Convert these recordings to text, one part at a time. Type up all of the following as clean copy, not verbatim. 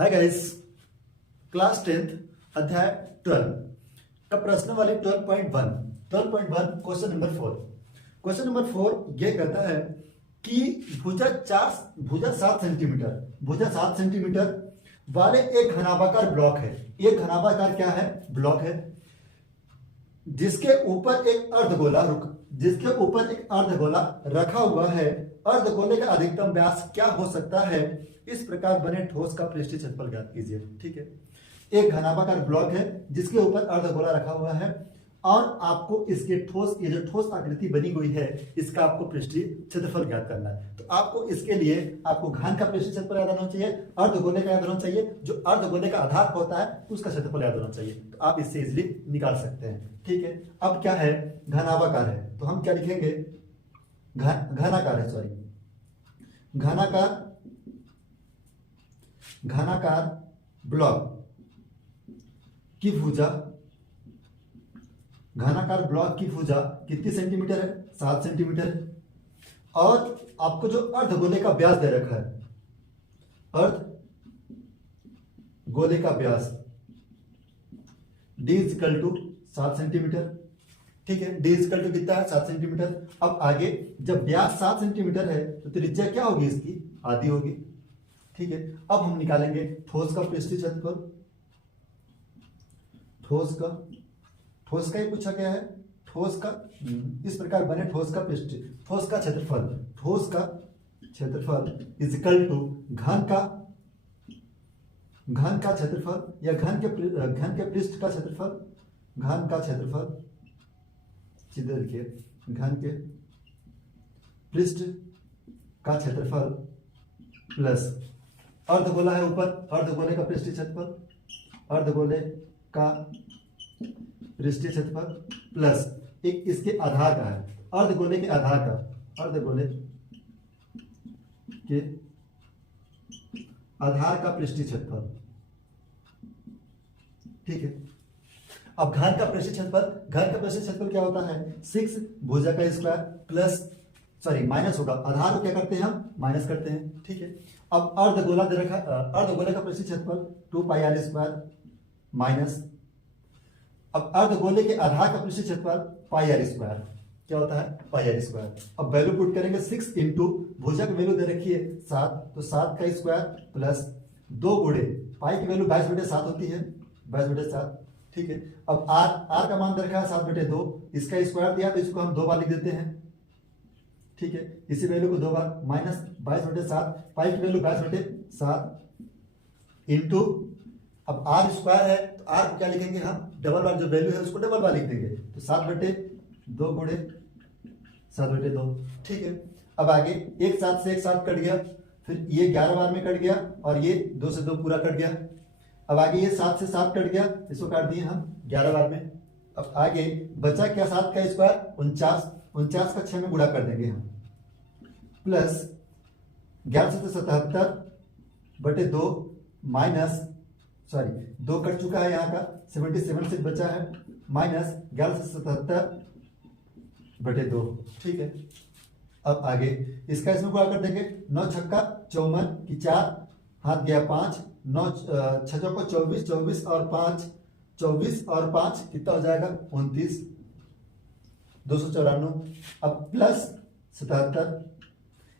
Hi guys, class 10th अध्याय 12 का प्रश्न वाली 12.1 क्वेश्चन नंबर 4। क्वेश्चन नंबर 4 ये कहता है कि भुजा 7 सेंटीमीटर वाले एक घनाभाकार ब्लॉक है। एक घनाभाकार क्या है? ब्लॉक है जिसके ऊपर एक अर्धगोला रखा हुआ है। अर्धगोले का अधिकतम व्यास क्या हो सकता है? इस प्रकार बने ठोस का पृष्ठीय क्षेत्रफल ज्ञात कीजिए। ठीक है, एक घनाभाकार ब्लॉक है जिसके ऊपर अर्धगोला रखा हुआ है और आपको इसके ये जो ठोस आकृति बनी हुई है इसका आपको पृष्ठीय क्षेत्रफल ज्ञात करना है। तो आपको इसके लिए घन का पृष्ठीय क्षेत्रफल याद होना चाहिए, अर्धगोले का याद होना चाहिए, जो अर्धगोले का आधार होता है उसका क्षेत्रफल याद होना चाहिए। तो आप इससे इजिली निकाल सकते हैं। ठीक है, अब क्या है? घनाभाकार है तो हम क्या लिखेंगे? घनाकार है, सॉरी, घनाकार ब्लॉक की भुजा, घनाकार ब्लॉक की भुजा कितनी सेंटीमीटर है? 7 सेंटीमीटर है। और आपको जो अर्धगोले का व्यास दे रखा है, अर्धगोले का व्यास d = 7 सेंटीमीटर। ठीक है, d = कितना है? 7 सेंटीमीटर। अब आगे जब व्यास 7 सेंटीमीटर है तो त्रिज्या क्या होगी? इसकी आधी होगी। ठीक है, अब हम निकालेंगे ठोस का पृष्ठीय क्षेत्रफल। ठोस का ही पूछा गया है। ठोस का इस प्रकार बने ठोस का क्षेत्रफल = घन का क्षेत्रफल या घन के पृष्ठ का क्षेत्रफल। घन का क्षेत्रफल, सीधे लिखिए, घन के पृष्ठ का क्षेत्रफल प्लस अर्धगोला है ऊपर, अर्धगोले का पृष्ठीय क्षेत्रफल, अर्धगोले का पृष्ठीय क्षेत्रफल प्लस एक इसके आधार का है, अर्धगोले के आधार का, अर्धगोले के आधार का पृष्ठीय क्षेत्रफल। ठीक है, अब घन का पृष्ठीय क्षेत्रफल क्या होता है? 6 भुजा का स्क्वायर प्लस, सॉरी, माइनस होगा, आधार को क्या करते हैं हम? माइनस करते हैं। ठीक है, अब अर्धगोला दे रखा, अर्धगोले का पृष्ठीय क्षेत्रफल 2πr² माइनस, अब अर्धगोले के आधार का पृष्ठीय क्षेत्रफल πr²। क्या होता है? πr²। अब वैल्यू पुट करेंगे 6 इंटू भुजा की वैल्यू दे रखी है 7, तो 7 का स्क्वायर प्लस 2 गुणे पाई की वैल्यू 22/7 होती है, 22/7। ठीक है, अब r का मान दे रखा है 7/2, इसका स्क्वायर दिया तो इसको हम 2 बार लिख देते हैं। ठीक है, इसी वैल्यू को 2 बार माइनस 22/7, पाई की वैल्यू 22/7 इंटू, अब r स्क्वायर है तो r को क्या लिखेंगे हम? डबल बार जो वैल्यू है उसको डबल बार लिख देंगे, तो 7/2 गुणे 7/2। ठीक है, अब आगे एक साथ से एक साथ कट गया, फिर ये 11 बार में कट गया और ये 2 से 2 पूरा कट गया। अब आगे ये 7 से 7 कट गया, इसको काट दिए हम 11 बार में। अब आगे बचा क्या? 7 का स्क्वायर 49 का 6 में गुणा कर देंगे हम, प्लस 11 से 77/2 माइनस, सॉरी 2 कट चुका है यहाँ का, 77 से बचा है, माइनस 11 से 77/2। ठीक है, अब आगे इसका इसमें गुणा कर देंगे, 9 छक्का 54 की 4 हाथ गया 5, 9 छक्का को 24 और 5 कितना हो जाएगा? 29, 294। अब प्लस 77,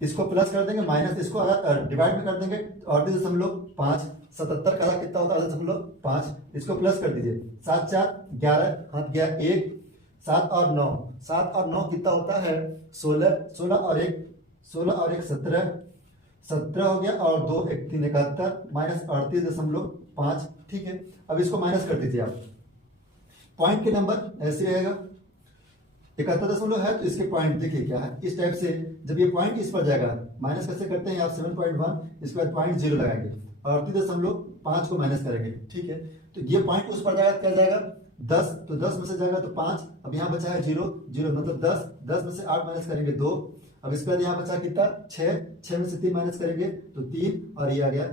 इसको प्लस कर देंगे, माइनस इसको अगर डिवाइड में कर देंगे तो 38.5, 77 का कितना होता है? 8.5, इसको प्लस कर दीजिए, 7 4 11 हाथ गया 1, 7 और 9 कितना होता है? 16 और 1 17 हो गया, और 2 1 3 71 माइनस 38.5। ठीक है, अब इसको माइनस कर दीजिए आप, पॉइंट के नंबर ऐसे रहेगा, 71 है तो इसके पॉइंट देखिए क्या है, इस टाइप से। जब ये पॉइंट इस पर जाएगा, माइनस कैसे करते हैं आप? 7.1, इसके बाद पॉइंट 0 लगाएंगे और 38.5 को माइनस करेंगे। ठीक है, तो ये पॉइंट उस पर जाएगा, क्या जाएगा? 10, तो 10 में से जाएगा तो 5, अब यहाँ बचा है 0 मतलब 10 में से 8 माइनस करेंगे 2, अब इसके बाद यहाँ बचा कितना? 6 में से 3 माइनस करेंगे तो 3, और ये आ गया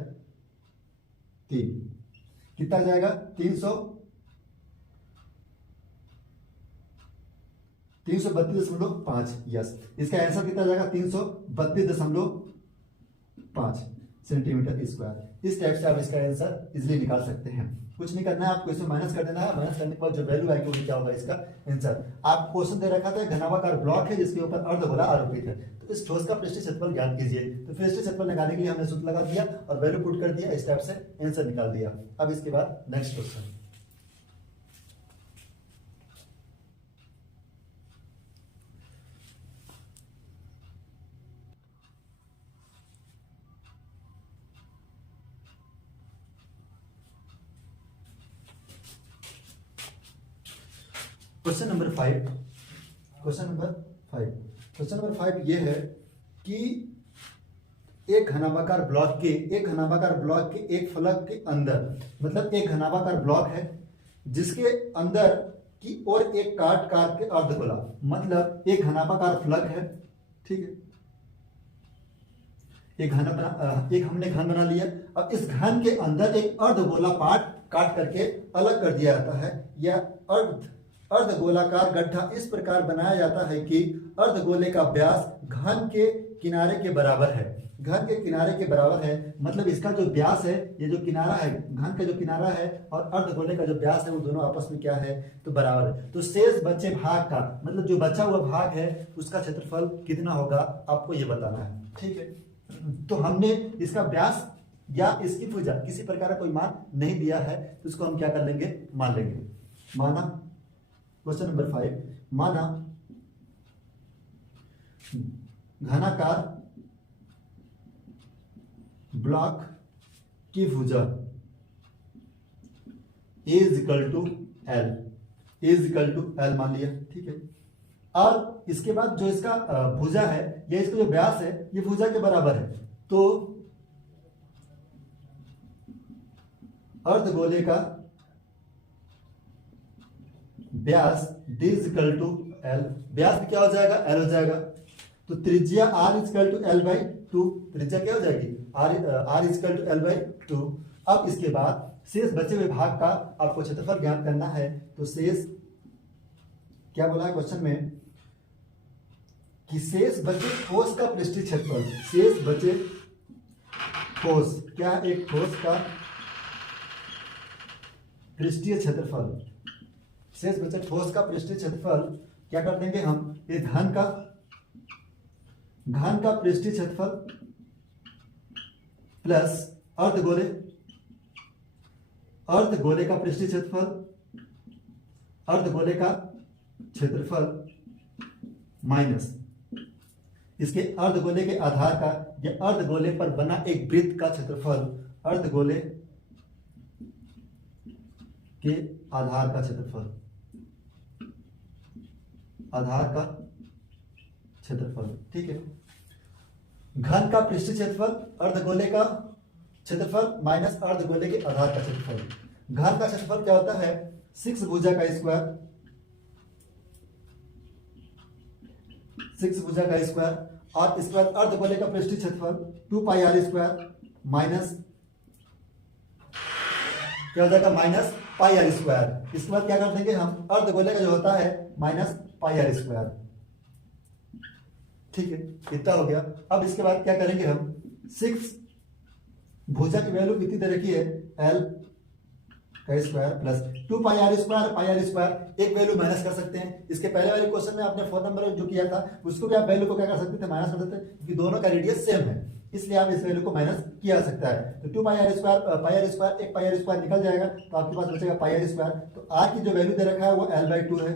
3, कितना जाएगा? 332.5। यस, इसका आंसर कितना जाएगा? 332.5। Centimetre square. इस टाइप से आप इसका आंसर इजिली निकाल सकते हैं। कुछ नहीं करना है आपको, इसमें माइनस कर देना है। माइनस करने के बाद जो वैल्यू आएगी वो क्या होगा इसका आंसर। आप क्वेश्चन दे रखा था घनाभाकार ब्लॉक है जिसके ऊपर अर्धगोला आरोपित है, तो इस ठोस का पृष्ठीय क्षेत्रफल ज्ञात कीजिए। तो पृष्ठीय क्षेत्रफल निकालने के लिए हमने सूत्र लगा दिया और वैल्यू पुट कर दिया, इस टाइप से आंसर निकाल दिया। अब इसके बाद next question. Question number 5। Question number 5 ये है कि एक घनाभाकार ब्लॉक के एक फलक के अंदर, मतलब एक घनाभाकार ब्लॉक है जिसके अंदर की ओर एक काट के अर्धगोला, मतलब एक घनाभाकार फलक है, ठीक है। एक हमने घन बना लिया। अब इस घन के अंदर एक अर्धगोला पार्ट काट करके अलग कर दिया जाता है, या अर्धगोलाकार गड्ढा इस प्रकार बनाया जाता है कि अर्धगोले का व्यास घन के किनारे के बराबर है। घन के किनारे के बराबर है, मतलब इसका जो व्यास है, ये जो किनारा है, घन का जो किनारा है और अर्धगोले का जो व्यास है, वो दोनों आपस में क्या है, तो बराबर है। तो शेष बचे भाग का, मतलब जो बचा हुआ भाग है उसका क्षेत्रफल कितना होगा आपको ये बताना है, ठीक है। तो हमने इसका व्यास या इसकी भुजा किसी प्रकार का कोई मान नहीं दिया है, तो इसको हम क्या कर लेंगे, मान लेंगे। माना क्वेश्चन नंबर 5, माना घनाकार ब्लॉक की भुजा A is equal to L मान लिया, ठीक है। और इसके बाद जो इसका भुजा है या इसका जो व्यास है ये भुजा के बराबर है, तो अर्धगोले का व्यास D is equal to L, व्यास भी क्या हो जाएगा, एल हो जाएगा। तो त्रिज्या R is equal to L by two, त्रिज्या क्या हो जाएगी, R is equal to L by two. अब इसके बाद शेष बचे हुए भाग का आपको क्षेत्रफल ज्ञात करना है। तो शेष क्या बोला है क्वेश्चन में कि शेष बचे ठोस का पृष्ठीय क्षेत्रफल, शेष बचे ठोस, क्या एक ठोस का पृष्ठीय क्षेत्रफल, शेष बचे ठोस का पृष्ठीय क्षेत्रफल क्या कर देंगे हम, ये घन का पृष्ठीय क्षेत्रफल प्लस अर्धगोले का पृष्ठीय क्षेत्रफल, अर्धगोले का क्षेत्रफल माइनस इसके अर्धगोले के आधार का या अर्धगोले पर बना एक वृत्त का क्षेत्रफल, अर्धगोले के आधार का क्षेत्रफल, ठीक है। घन का पृष्ठीय क्षेत्रफल, अर्धगोले का क्षेत्रफल माइनस अर्धगोले के आधार का क्षेत्रफल। घन का क्षेत्रफल क्या होता है, 6 भुजा का स्क्वायर, 6 भुजा का स्क्वायर, और इसके बाद अर्धगोले का पृष्ठीय क्षेत्रफल 2 पाई आर स्क्वायर माइनस क्या हो जाएगा, माइनस पाई आर स्क्वायर। इसके बाद क्या कर देंगे हम, अर्धगोले का जो होता है माइनस पाई आर स्क्वायर, ठीक है, इतना हो गया। अब इसके बाद क्या करेंगे हम, 6 भुजा की वैल्यू कितनी दे रखी है, एल का square plus 2 pi r square, एक वैल्यू माइनस कर सकते हैं। इसके पहले वाले क्वेश्चन में आपने 4 नंबर जो किया था उसको भी आप वैल्यू को क्या कर सकते थे, माइनस कर सकते थे, क्योंकि दोनों का रेडियस सेम है, इसलिए आप इस वैल्यू को माइनस किया जा सकता है। तो 2 पाई आर स्क्वायर, एक पाई आर स्क्वायर निकल जाएगा, तो आपके पास बचेगा पाई आर स्क्वायर। तो आर की जो वैल्यू दे रखा है वो एल बाई 2 है,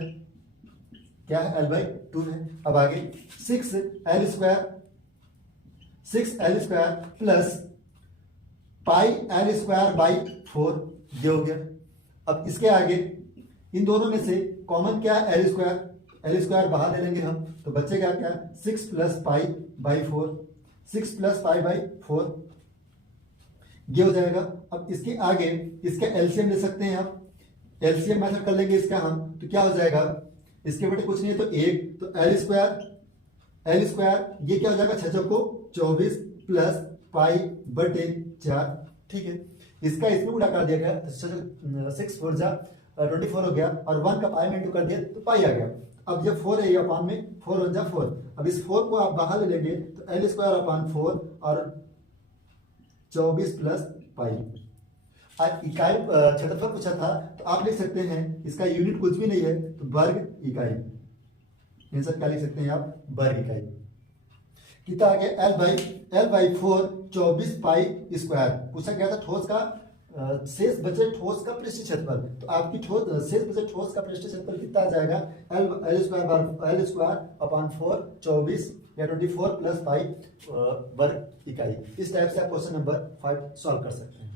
क्या है, एल बाई 2 है। अब आगे 6 L square plus pi L square by 4, ये हो गया। अब इसके आगे इन दोनों में से कॉमन क्या है, एल स्क्वायर बाहर ले लेंगे हम, तो बचेगा क्या, 6 plus pi by 4, 6 plus pi by 4, ये हो जाएगा। अब इसके आगे इसका एलसीएम ले सकते हैं हम, एलसीएम मेथड कर लेंगे इसका हम, तो क्या हो जाएगा, इसके बटे कुछ नहीं है तो 1, तो एल स्क्वायर ये क्या हो जाएगा, 6 चौको 24 प्लस पाई बटे 4, ठीक है। इसका इसमें गुणा कर दिया गया, 6 4 जा 24 हो गया, और 1 का पाई में इंटू कर दिया तो पाई आ गया। अब जब 4 है ये अपान में 4 1 जा 4, अब इस 4 को आप बाहर ले लेंगे तो एल स्क्वायर अपान 4 और 24 प्लस पाई। इकाई क्षेत्रफल पूछा था तो आप लिख सकते हैं इसका यूनिट कुछ भी नहीं है तो वर्ग इकाई। आंसर क्या लिख सकते हैं आप? वर्ग इकाई। कितना आ गया? L by 4 24 pi square. पूछा गया था ठोस का शेष बचे ठोस का पृष्ठ क्षेत्रफल। तो आपकी शेष बचे ठोस का पृष्ठ क्षेत्रफल कितना आ जाएगा? एल स्क्वायर अपॉन 4 24 या 24 प्लस पाई वर्ग इकाई। इस टाइप से आप क्वेश्चन नंबर 5 सॉल्व कर सकते हैं।